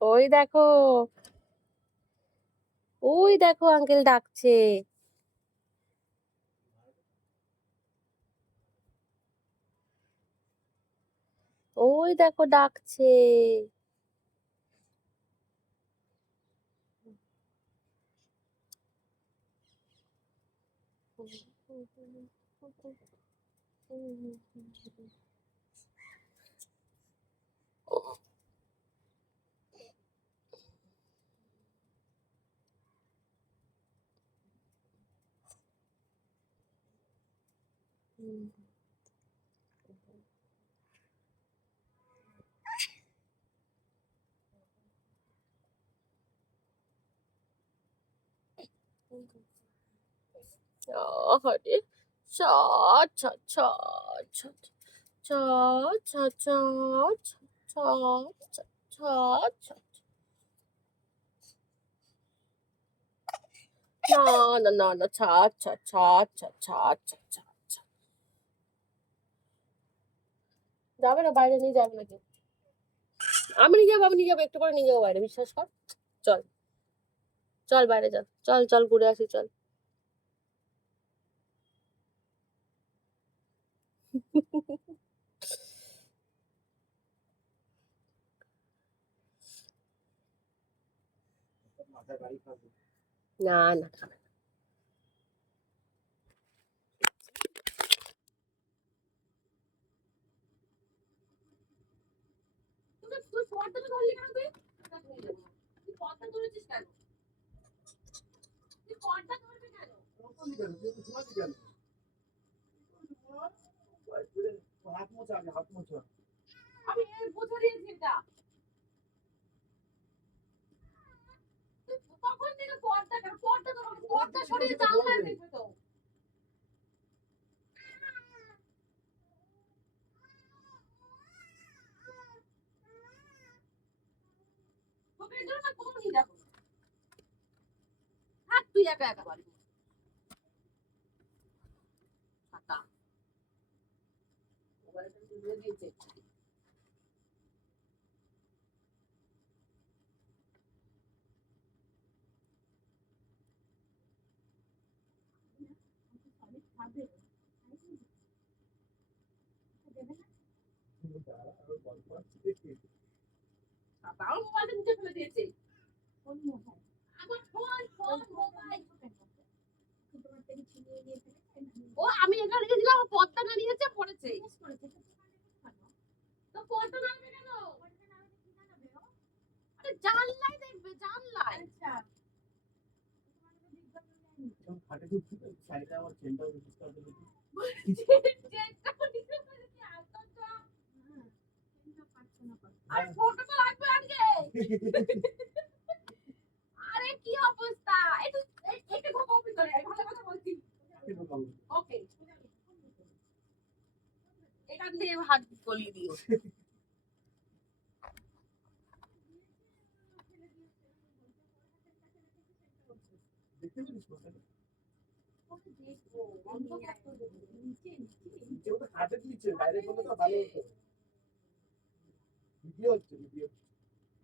ওই দেখো, ওই দেখো আঙ্কেল ডাকছে। ওই দেখো ডাকছে। আরে ছা ছা ছা ছা ছা ছা ছা ছা ছা ছা ছা। না না না না, ছা ছা ছা ছা ছা ছা ছা ছা। যাবে না, বাইরে নিয়ে যাবে নাকি? আমি নিয়ে যাবো, আমি নিয়ে যাবো, একটু করে নিয়ে যাবো বাইরে, বিশ্বাস কর। চল চল বাইরে চল, চল চল ঘুরে আসি চল। না না, খাবে না। তুই পর্দাটা ধরলি কেন? তুই পর্দা ধরেছিস কেন? তুই পর্দা ধরবি কেন? আমি বোঝা দিয়েছি এটা। কখন থেকে পর্দা কেন? পর্দা ধরো, পর্দা সরিয়ে জানলায় দেখবে তো। তোকে এই জন্য কোনো নিয়ে যাবো না। থাক তুই একা একা বাড়ি। ছাতা মোবাইলটা তুলে দিয়েছে। তাও মোবাইলটা নিচে ফেলে দিয়েছে। আমার ফোন ফোন মোবাইল। ও আমি এখানে গেছিলাম, পর্দা নামিয়েছে পড়েছে। তো পর্দা নামবে কেন? আরে জানলায় দেখবে, জানলায়। আচ্ছা আর ফটো তো লাগবে আজকে। আরে কি অবস্থা, একটু একটু ঢোকাও ভিতরে, ভালো কথা বলছি। ওকে, এখান দিয়ে হাত গলিয়ে দিও।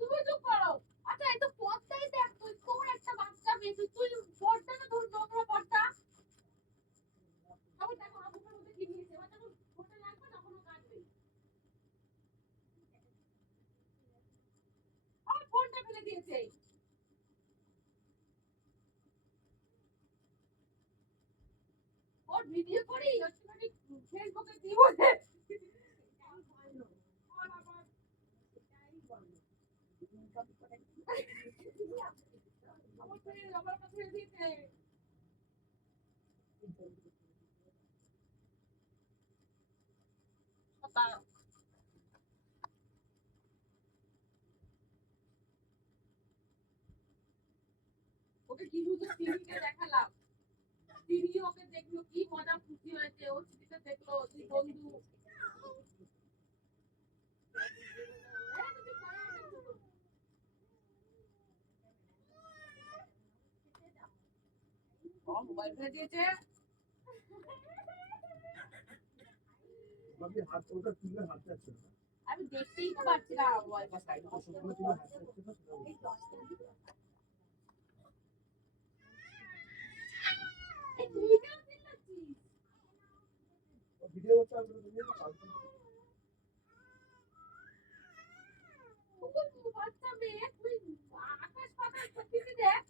তুমি চুপ করো। আচ্ছা এই তো পর্দাই দেখ, তুই কোন একটা বাচ্চা মেয়ে, তুই পর্দা না ধর, নোংরা পর্দা। তখন দেখো মুখের মধ্যে কি নিয়েছে, এবার যখন ফোনটা লাগবে তখন ও কাটবে। আমার ফোনটা ফেলে দিয়েছে। ওর ভিডিও করি একটুখানি ফেসবুকে দিব বলে। আমার ফোনে আমার কাছে ফেলে দিয়েছে। ওকে কি সুন্দর টিভিতে দেখালাম, টিভি ওকে দেখলো, কি মজা খুশি হয়েছে, ও টিভিতে দেখলো তুই বন্ধু। মোবাইল ফেলে দিয়েছে। আমি দেখতেই তো পাচ্ছি না মোবাইল। বাচ্চা মেয়ে তুই আকাশ পাতাল করতেছিস দেখ,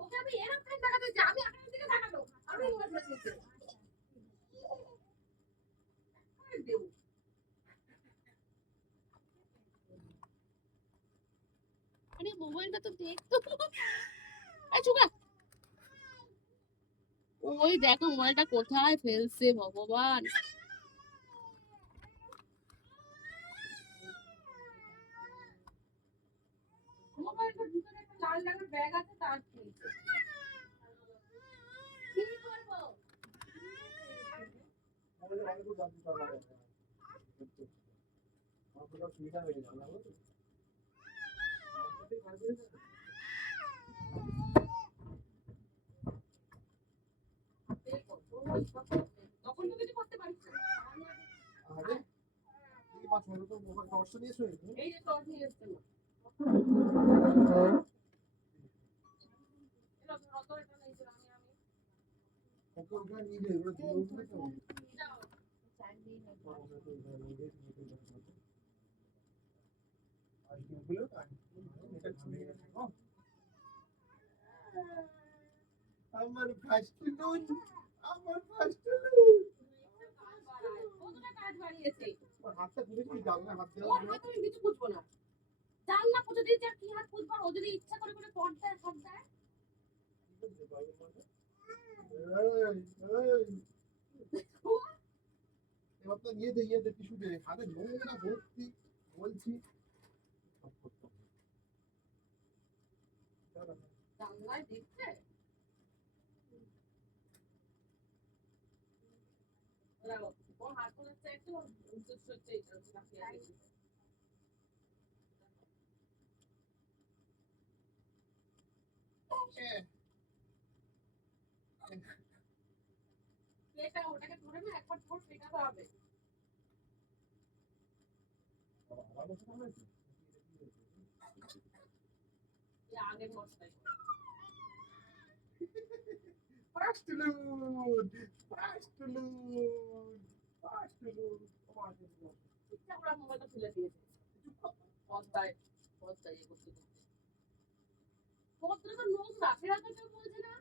ওকে আমি এরকম দেখাতে যে আমি আকাশের দিকে তাকাবো, আমি মোবাইল ধরেছি। আরে মোবাইলটা তো দেখতো। এই চুপ কর। ওই দেখো মোবাইলটা কোথায় ফেলছে ভগবান। মোবাইলটার ভিতরে একটা লাল রঙের ব্যাগ আছে তার নিচে। কি করবো? তখন তো কিছু করতে পারিস না। এই যে টর্চ নিয়ে এসছে না। আমার ফার্স্ট নুন, আমার ফার্স্ট নুন। কতটা কাজ বাড়িয়েছে। হাতটা খুলেছি, জানলা হাত ওর দেওয়া হাত আমি কিছু বুঝবো না। জানলা পুজো দিয়েছে আর কি হাত বুঝবো, ও যদি ইচ্ছা করে করে পর্দায় হাত দেয়। এবার তো ইয়ে দে টিস্যু দে, হাতে নোংরা ভর্তি বলছি। জানলায় দেখছে। ওর হাত হচ্ছে একটু উদ্দেশ্য হচ্ছে এটা ওটাকে ধরে না একবার ধর পেটাতে হবে। আগের মশলাই ফার্স্ট নুন, ফার্স্ট নুন, ফার্স্ট নুন। ইচ্ছা করে মোবাইলটা তুলে দিয়েছে পর্দায়, পর্দায় ইয়ে করতে করতে। পর্দা তো নোংরা, সেটা তো কেউ বলছে না।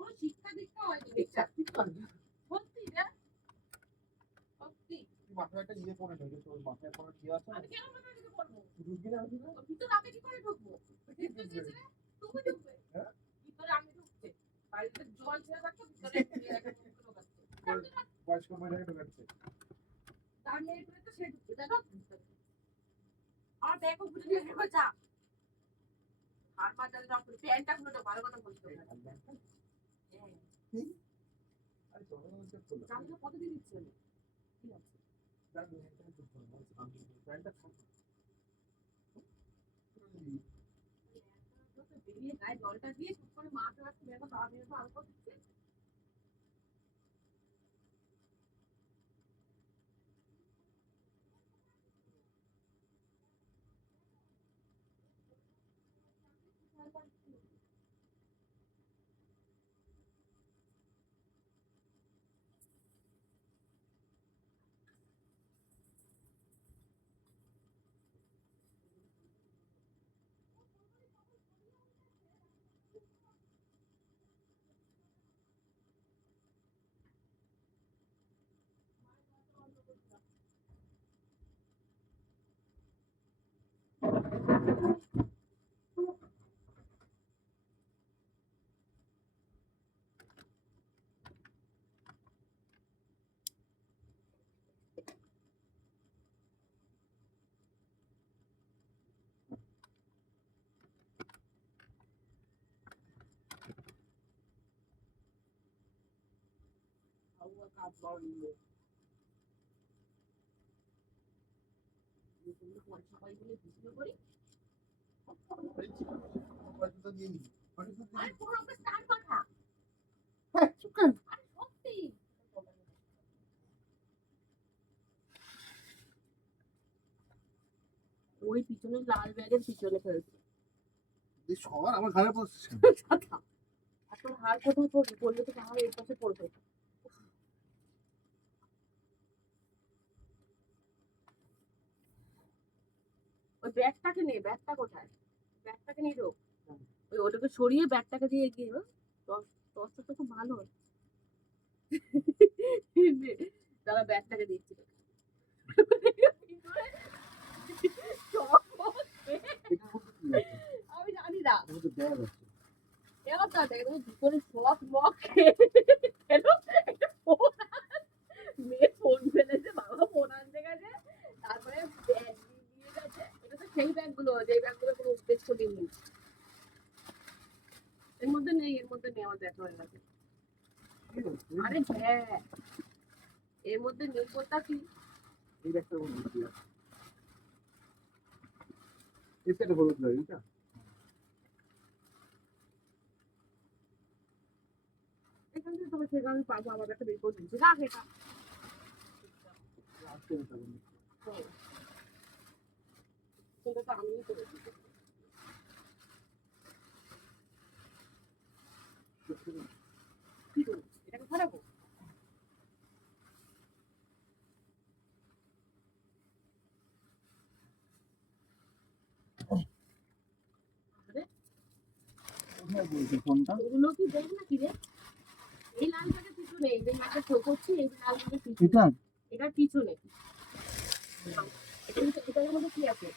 কোনো শিক্ষা দীক্ষা হয়নি বেচার। সত্যি রে, সত্যি। মাথায় একটা ইয়ে পরে নেবে, তোর মাথায় পরে কি আছে? আমি কেন মাথায় কিছু করবো? ঢুকবি না ভিতরে? ভিতরে আমি কি করে ঢুকবো? ভিতরে ঢুকবে। তুমি ঢুকবে। হ্যাঁ? ভিতরে আমি ঢুকছে। বাড়িতে জল ছেড়ে থাকতো, ভিতরে একটা ঢুকতে ঢোকাচ্ছে। বয়স্ক মহিলাকে ঢোকাচ্ছে। তার মেয়ে করে তো সে ঢুকবে, তাই না? আর দেখো বুঝে দিয়ে ঢুকে যা। আর পাঁচটা জব করে প্যান্টটা খুলে তো ভালো কথা বলতে হবে। আরে চলো না, চেক করলাম। জানলা কত দিয়ে দিচ্ছেন? কি আছে? প্যান্টটা বেরিয়ে গায়ে জলটা দিয়ে চুপ করে মাথা রাখতে দেখো তারা দিয়ে আলু দিচ্ছে। বাবু আর কাজ বড় নিয়ে পয়সা পাই বলে ভিডিও করি পয়সাটা নিয়ে নিবি। পয়সাটা আর দিয়ে তোর আমাকে স্টার্ট কথা হ্যাঁ, চুপ কর। আর সত্যি ওই পিছনে লাল ব্যাগের পিছনে ফেলছে এই সবার আমার ঘরে পড়ছে। আর তোর হার কোথায় পড়বে পড়লে তো হার এর পাশে পড়বে ওই ব্যাগটাকে নে ব্যাগটা কোথায় ব্যাগটাকে নিয়ে ঢোক ওই ওটাকে সরিয়ে ব্যাগটাকে দিয়ে এগিয়ে টসটা তো খুব ভালো দাদা ব্যাগটাকে দিচ্ছি আমি জানি না এটা তো ব্যাগ আছে। এবার দাদা এগুলো ভিতরে শখ মক কেন একটা ফোন মেয়ে ফোন ফেলেছে বাবা ফোন আনতে গেছে তারপরে ব্যাগ নিয়ে গেছে এটা তো সেই ব্যাগগুলো যেই ব্যাগগুলো কোনো উদ্দেশ্য নেই এর মধ্যে নেই আমার দেখা হয়ে গেছে আরে হ্যাঁ এর মধ্যে নেই কোনটা কি এই ব্যাগটা বন্ধ দিলাম। এটা হলুদ লাগে এটা। এখান থেকে তোমার সেখানে আমি পাবো আমার একটা বের করে দিচ্ছি রাখ এটা আজকে এটা বন্ধ। সেটা তো আমিই করেছি কি করবো এটাকে ছাড়াবো আরে কোথায় বলছি ফোনটা? ওগুলো কি দেখ না কি রে এই লাল ব্যাগের পিছনে এই যে মাকে শো করছি এই লাল ব্যাগের পিছনে এটা এটার পিছনে এটার মধ্যে কি আছে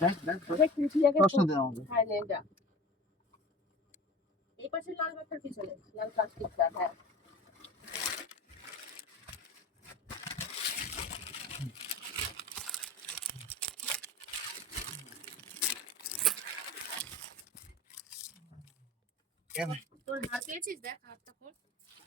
দেখ দেখ দেখ। দেখ কি আগে প্রশ্ন দে আমাকে। হ্যাঁ নে যা এই পাশে লাল ব্যাগটার পিছনে লাল প্লাস্টিকটা হ্যাঁ কেন? তোর হাত পেয়েছিস দেখ হাতটা